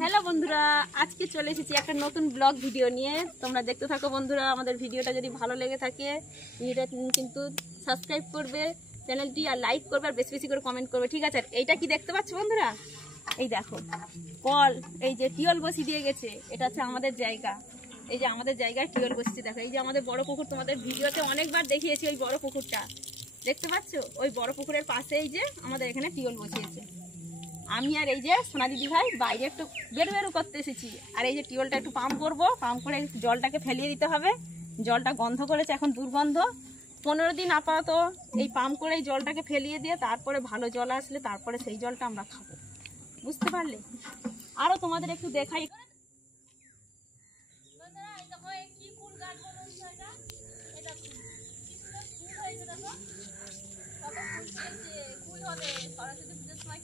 Hello বন্ধুরা, আজকে চলে এসেছি একটা নতুন ব্লগ ভিডিও নিয়ে। তোমরা দেখতে থাকো বন্ধুরা। আমাদের ভিডিওটা যদি ভালো লেগে থাকে ভিডিওটা কিন্তু সাবস্ক্রাইব করবে চ্যানেলটি, আর লাইক করবে, আর বেশি বেশি করে কমেন্ট করবে, ঠিক আছে? এইটা কি দেখতে পাচ্ছ বন্ধুরা? এই দেখো কল, এই যে টিউবওয়েল বসিয়ে দিয়ে গেছে। এটা হচ্ছে আমাদের জায়গা। এই যে আমাদের জায়গায় টিউবওয়েল বসিয়ে দেখো। এই যে আমাদের বড় পুকুর, তোমাদের ভিডিওতে অনেকবার দেখিয়েছি ওই বড় পুকুরটা, দেখতে পাচ্ছ? ওই বড় পুকুরের পাশে এই যে আমাদের এখানে টিউবওয়েল বসিয়েছে। আমি আর এই যে সোনা দিদি ভাই বাইরে একটু বেরো করতে এসেছি। আর এই যে টিউবওয়েলটা একটু পাম্প করবো, পাম্প করে জলটাকে ফেলিয়ে দিতে হবে। জলটা গন্ধ করেছে, এখন দুর্গন্ধ। 15 দিন আপাতত এই পাম্প করে এই জলটাকে ফেলিয়ে দিয়ে তারপরে ভালো জল আসলে তারপরে সেই জলটা আমরা খাবো, বুঝতে পারলে? আরো তোমাদের একটু দেখাই।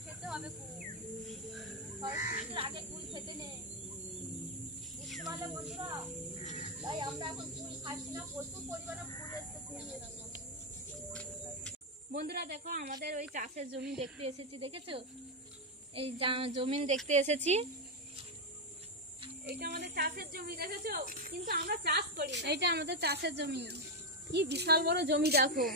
খেতে হবে আগে কুল খেতে নেই, বুঝতে পারলে বন্ধুরা? তাই আমরা এখন কুল খাচ্ছি না, প্রচুর পরিমাণে ফুল এসেছে। বন্ধুরা দেখো, আমাদের ওই চাষের জমি দেখতে এসেছি, দেখেছো? এই জমি দেখতে এসেছি। এটা আমাদের চাষের জমি, দেখেছো? কিন্তু আমরা চাষ করি না। এটা আমাদের চাষের জমি। কি বিশাল বড় জমি দেখো।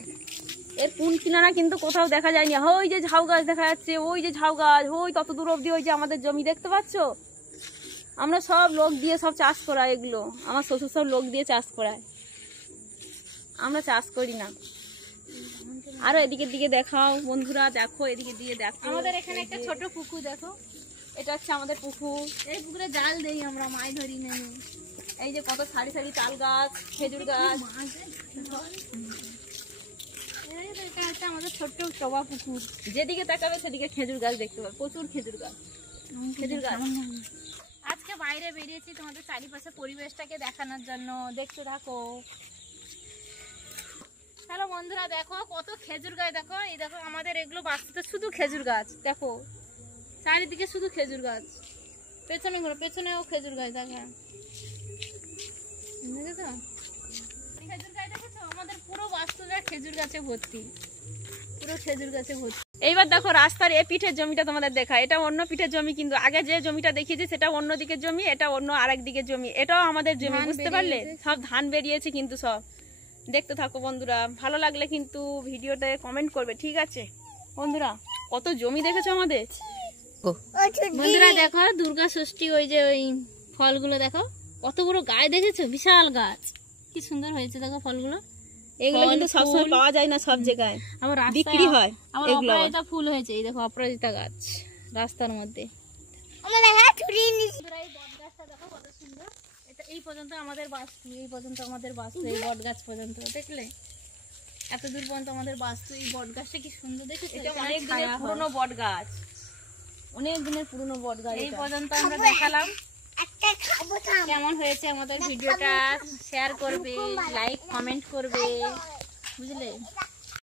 এর কোন কিনারা কিন্তু কোথাও দেখা যায়নি। ওই যে ঝাউ গাছ দেখা যাচ্ছে, ওই যে ঝাউ গাছ, ওই তত দূর অব্দি ওই যে আমাদের জমি, দেখতে পাচ্ছ? আমরা সব লোক দিয়ে সব চাষ করাই, এগুলো আমার শ্বশুর সব লোক দিয়ে চাষ করায়, আমরা চাষ করি না। আরো এদিকের দিকে দেখাও বন্ধুরা, দেখো এদিকে দিয়ে দেখো। আমাদের এখানে একটা ছোট পুকুর দেখো, এটা হচ্ছে আমাদের পুকুর। এই পুকুরে জাল দেই আমরা, মাছ ধরি না। এই যে কত সারি সারি তাল গাছ, খেজুর গাছ। এটা হচ্ছে আমাদের ছোট্ট টবা পুকুর। যেদিকে তাকাবে সেদিকে খেজুর গাছ দেখতে পাবে, প্রচুর খেজুর গাছ। আজকে বাইরে বেরিয়েছি তোমাদের চারিপাশে পরিবেশটাকে দেখানোর জন্য, দেখতে থাকো। হ্যালো বন্ধুরা, দেখো কত খেজুর গাছ। দেখো এই দেখো আমাদের এগুলো বাস্তবে শুধু খেজুর গাছ, দেখো চারিদিকে শুধু খেজুর গাছ। পেছনে ঘুরো, পেছনেও খেজুর গাছ দেখা, দেখেছো? খেজুর গাছ দেখেছো? আমাদের পুরো বাস্তবে খেজুর গাছে ভর্তি, পুরো খেজুর গাছে ভর্তি। এইবার দেখো রাস্তার এ পিঠের জমিটা তোমাদের দেখা, এটা অন্য পিঠের জমি, কিন্তু আগে যে জমিটা দেখিয়েছি সেটা অন্য দিকের জমি, এটা অন্য আরেক দিকের জমি। এটাও আমাদের জমি, বুঝতে পারলে? সব ধান বেরিয়েছে কিন্তু সব। দেখতে থাকো বন্ধুরা, ভালো লাগলে কিন্তু ভিডিওতে কমেন্ট করবে, ঠিক আছে বন্ধুরা? কত জমি দেখেছো আমাদের বন্ধুরা। দেখো দুর্গা ষষ্ঠী, ওই যে ওই ফলগুলো দেখো, কত বড় গাছ দেখেছো? বিশাল গাছ, কি সুন্দর হয়েছে দেখো ফলগুলো। এগুলো কিন্তু সবসময় পাওয়া যায় না সব জায়গায়, আবার বিক্রি হয়। এগুলো অপরাজিতা ফুল হয়েছে, এই দেখো অপরাজিতা গাছ রাস্তার মধ্যে। এই পর্যন্ত আমাদের বাস্তু, এই পর্যন্ত আমাদের বাস্তু, এই বট গাছ পর্যন্ত, দেখলে? এত দূর পর্যন্ত আমাদের বাস্তু। এই বট গাছটা কি সুন্দর দেখেছো? এটা অনেক দিনের পুরনো বট গাছ, অনেক দিনের পুরনো বট গাছ। এই পর্যন্ত আমরা দেখালাম। কেমন হয়েছে আমাদের ভিডিওটা শেয়ার করবে, লাইক কমেন্ট করবে, বুঝলে?